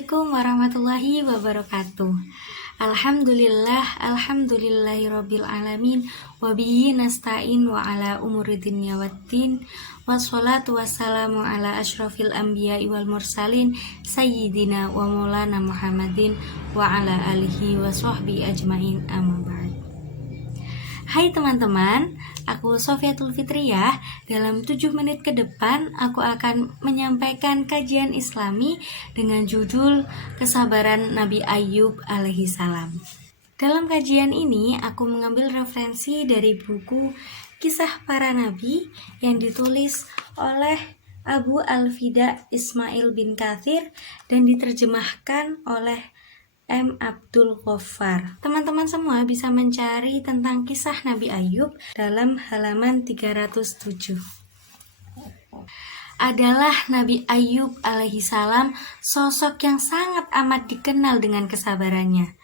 Assalamualaikum warahmatullahi wabarakatuh. Alhamdulillahirabbil alamin wa bihi nasta'in wa ala umuri dunya waddin. Wassalatu wassalamu ala asyrafil anbiya'i wal mursalin sayyidina wa maulana Muhammadin wa ala alihi wa sahbihi ajmain, amma ba'd. Hai teman-teman, aku Sofiatul Fitriyah. Dalam 7 menit ke depan aku akan menyampaikan kajian Islami dengan judul Kesabaran Nabi Ayyub alaihi salam. Dalam kajian ini aku mengambil referensi dari buku Kisah Para Nabi yang ditulis oleh Abu Al-Fida Ismail bin Katsir dan diterjemahkan oleh M. Abdul Ghaffar. Teman-teman semua bisa mencari tentang kisah Nabi Ayyub dalam halaman 307. Adalah Nabi Ayyub alaihi salam sosok yang sangat amat dikenal dengan kesabarannya.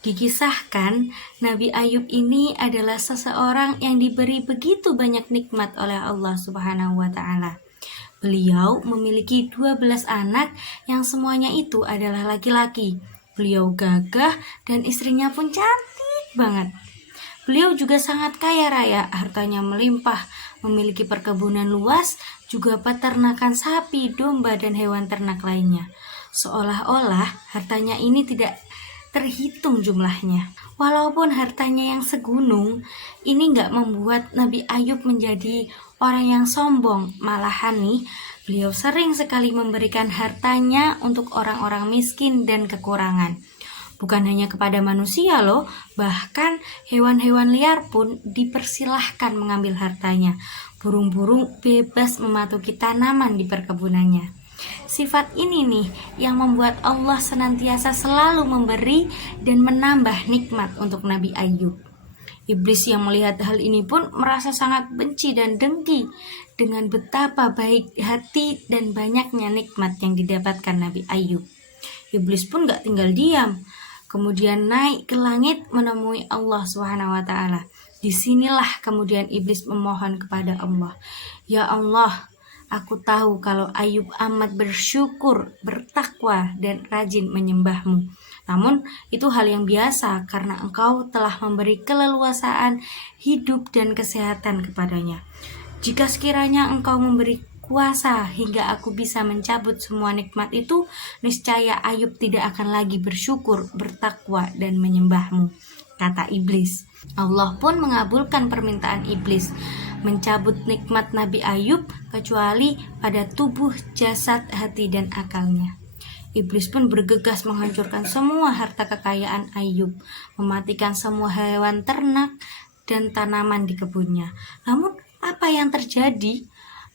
Dikisahkan, Nabi Ayyub ini adalah seseorang yang diberi begitu banyak nikmat oleh Allah Subhanahu wa Ta'ala. Beliau memiliki 12 anak yang semuanya itu adalah laki-laki. Beliau gagah dan istrinya pun cantik banget. Beliau juga sangat kaya raya, hartanya melimpah, memiliki perkebunan luas, juga peternakan sapi, domba, dan hewan ternak lainnya. Seolah-olah hartanya ini tidak terhitung jumlahnya. Walaupun hartanya yang segunung, ini nggak membuat Nabi Ayyub menjadi orang yang sombong. Malahan nih, beliau sering sekali memberikan hartanya untuk orang-orang miskin dan kekurangan. Bukan hanya kepada manusia loh, bahkan hewan-hewan liar pun dipersilahkan mengambil hartanya. Burung-burung bebas mematuhi tanaman di perkebunannya. Sifat ini nih yang membuat Allah senantiasa selalu memberi dan menambah nikmat untuk Nabi Ayyub. Iblis yang melihat hal ini pun merasa sangat benci dan dengki dengan betapa baik hati dan banyaknya nikmat yang didapatkan Nabi Ayyub. Iblis pun gak tinggal diam, kemudian naik ke langit menemui Allah SWT. Disinilah kemudian iblis memohon kepada Allah, "Ya Allah, aku tahu kalau Ayyub amat bersyukur, bertakwa, dan rajin menyembahmu. Namun itu hal yang biasa karena Engkau telah memberi keleluasaan hidup dan kesehatan kepadanya. Jika sekiranya Engkau memberi kuasa hingga aku bisa mencabut semua nikmat itu, niscaya Ayyub tidak akan lagi bersyukur, bertakwa, dan menyembahmu," kata iblis. Allah pun mengabulkan permintaan iblis, mencabut nikmat Nabi Ayyub kecuali pada tubuh, jasad, hati, dan akalnya. Iblis pun bergegas menghancurkan semua harta kekayaan Ayyub, mematikan semua hewan ternak dan tanaman di kebunnya. Namun apa yang terjadi?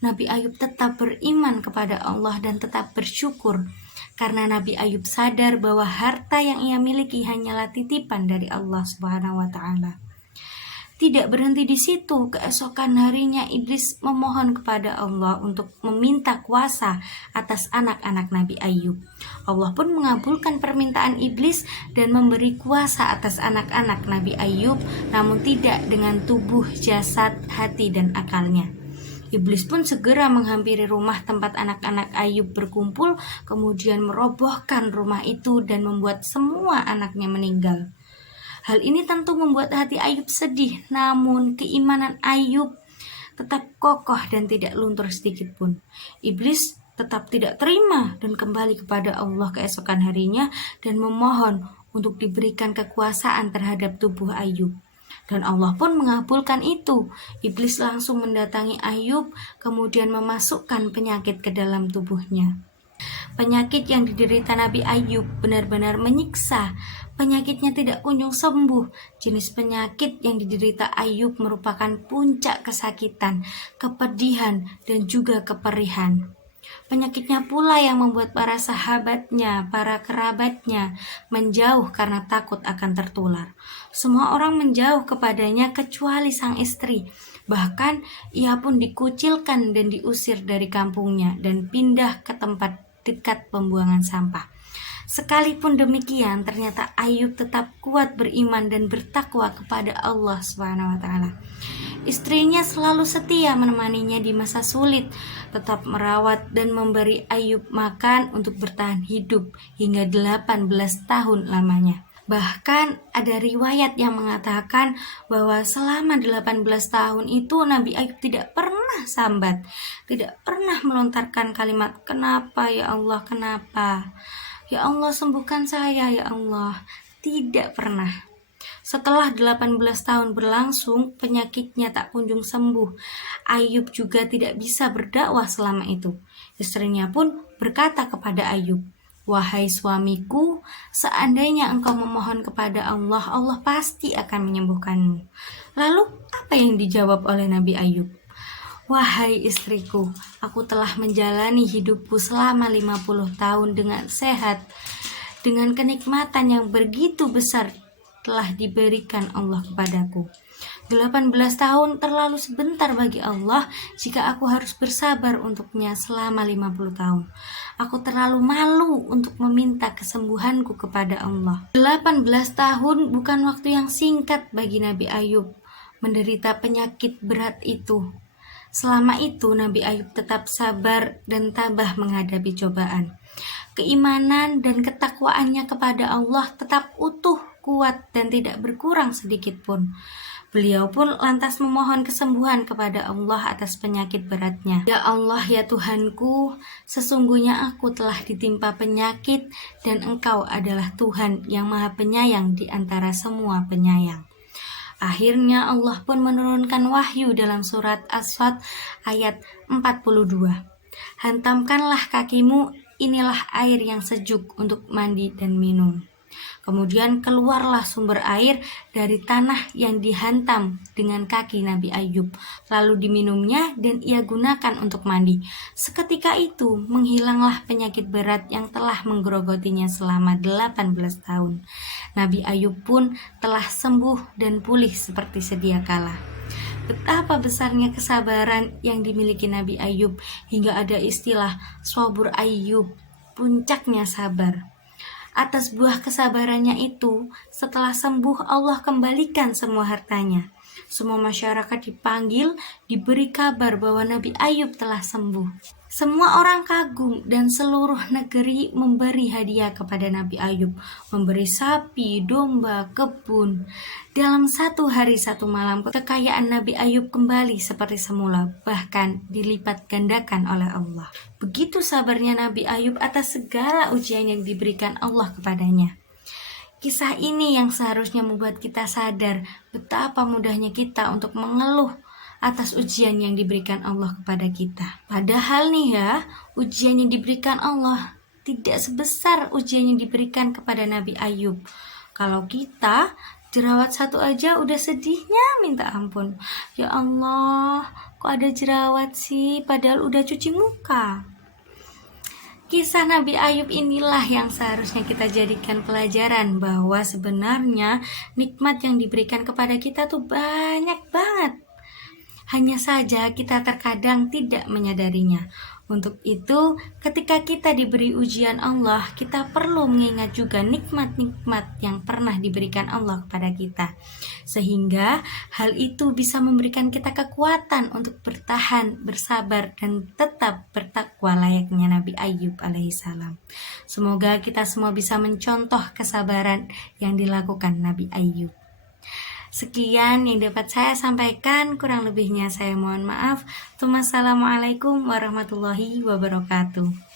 Nabi Ayyub tetap beriman kepada Allah dan tetap bersyukur karena Nabi Ayyub sadar bahwa harta yang ia miliki hanyalah titipan dari Allah Subhanahu wa Ta'ala. Tidak berhenti di situ, keesokan harinya iblis memohon kepada Allah untuk meminta kuasa atas anak-anak Nabi Ayyub. Allah pun mengabulkan permintaan iblis dan memberi kuasa atas anak-anak Nabi Ayyub, namun tidak dengan tubuh, jasad, hati, dan akalnya. Iblis pun segera menghampiri rumah tempat anak-anak Ayyub berkumpul, kemudian merobohkan rumah itu dan membuat semua anaknya meninggal. Hal ini tentu membuat hati Ayyub sedih, namun keimanan Ayyub tetap kokoh dan tidak luntur sedikit pun. Iblis tetap tidak terima dan kembali kepada Allah keesokan harinya dan memohon untuk diberikan kekuasaan terhadap tubuh Ayyub. Dan Allah pun mengabulkan itu. Iblis langsung mendatangi Ayyub, kemudian memasukkan penyakit ke dalam tubuhnya. Penyakit yang diderita Nabi Ayyub benar-benar menyiksa. Penyakitnya tidak kunjung sembuh. Jenis penyakit yang diderita Ayyub merupakan puncak kesakitan, kepedihan, dan juga keperihan. Penyakitnya pula yang membuat para sahabatnya, para kerabatnya menjauh karena takut akan tertular. Semua orang menjauh kepadanya kecuali sang istri. Bahkan ia pun dikucilkan dan diusir dari kampungnya dan pindah ke tempat dekat pembuangan sampah. Sekalipun demikian, ternyata Ayyub tetap kuat beriman dan bertakwa kepada Allah Subhanahu wa Ta'ala. Istrinya selalu setia menemaninya di masa sulit, tetap merawat dan memberi Ayub makan untuk bertahan hidup hingga 18 tahun lamanya. Bahkan ada riwayat yang mengatakan bahwa selama 18 tahun itu Nabi Ayub tidak pernah sambat, tidak pernah melontarkan kalimat "Kenapa ya Allah, kenapa? Ya Allah, sembuhkan saya ya Allah." Tidak pernah. Setelah 18 tahun berlangsung, penyakitnya tak kunjung sembuh. Ayub juga tidak bisa berdakwah selama itu. Istrinya pun berkata kepada Ayub, "Wahai suamiku, seandainya engkau memohon kepada Allah, Allah pasti akan menyembuhkanmu." Lalu apa yang dijawab oleh Nabi Ayub? "Wahai istriku, aku telah menjalani hidupku selama 50 tahun dengan sehat, dengan kenikmatan yang begitu besar telah diberikan Allah kepadaku. 18 tahun terlalu sebentar bagi Allah jika aku harus bersabar untuknya selama 50 tahun. Aku terlalu malu untuk meminta kesembuhanku kepada Allah." 18 tahun bukan waktu yang singkat bagi Nabi Ayub menderita penyakit berat itu. Selama itu Nabi Ayub tetap sabar dan tabah menghadapi cobaan. Keimanan dan ketakwaannya kepada Allah tetap utuh, kuat, dan tidak berkurang sedikit pun. Beliau pun lantas memohon kesembuhan kepada Allah atas penyakit beratnya. "Ya Allah, ya Tuhanku, sesungguhnya aku telah ditimpa penyakit dan Engkau adalah Tuhan yang Maha Penyayang di antara semua penyayang." Akhirnya Allah pun menurunkan wahyu dalam surat As-Sadd ayat 42. "Hantamkanlah kakimu, inilah air yang sejuk untuk mandi dan minum." Kemudian keluarlah sumber air dari tanah yang dihantam dengan kaki Nabi Ayub, lalu diminumnya dan ia gunakan untuk mandi. Seketika itu menghilanglah penyakit berat yang telah menggerogotinya selama 18 tahun. Nabi Ayub pun telah sembuh dan pulih seperti sedia kala. Betapa besarnya kesabaran yang dimiliki Nabi Ayub hingga ada istilah "Sabur Ayub", puncaknya sabar. Atas buah kesabarannya itu, setelah sembuh Allah kembalikan semua hartanya. Semua masyarakat dipanggil, diberi kabar bahwa Nabi Ayub telah sembuh. Semua orang kagum dan seluruh negeri memberi hadiah kepada Nabi Ayub, memberi sapi, domba, kebun. Dalam 1 hari 1 malam, kekayaan Nabi Ayub kembali seperti semula, bahkan dilipat gandakan oleh Allah. Begitu sabarnya Nabi Ayub atas segala ujian yang diberikan Allah kepadanya. Kisah ini yang seharusnya membuat kita sadar betapa mudahnya kita untuk mengeluh atas ujian yang diberikan Allah kepada kita. Padahal nih ya, ujian yang diberikan Allah tidak sebesar ujian yang diberikan kepada Nabi Ayub. Kalau kita jerawat 1 aja udah sedihnya minta ampun. Ya Allah, kok ada jerawat sih padahal udah cuci muka. Kisah Nabi Ayub inilah yang seharusnya kita jadikan pelajaran bahwa sebenarnya nikmat yang diberikan kepada kita tuh banyak banget. Hanya saja kita terkadang tidak menyadarinya. Untuk itu, ketika kita diberi ujian Allah, kita perlu mengingat juga nikmat-nikmat yang pernah diberikan Allah kepada kita. Sehingga hal itu bisa memberikan kita kekuatan untuk bertahan, bersabar, dan tetap bertakwa layaknya Nabi Ayub alaihissalam. Semoga kita semua bisa mencontoh kesabaran yang dilakukan Nabi Ayub. Sekian yang dapat saya sampaikan, kurang lebihnya saya mohon maaf. Wassalamualaikum warahmatullahi wabarakatuh.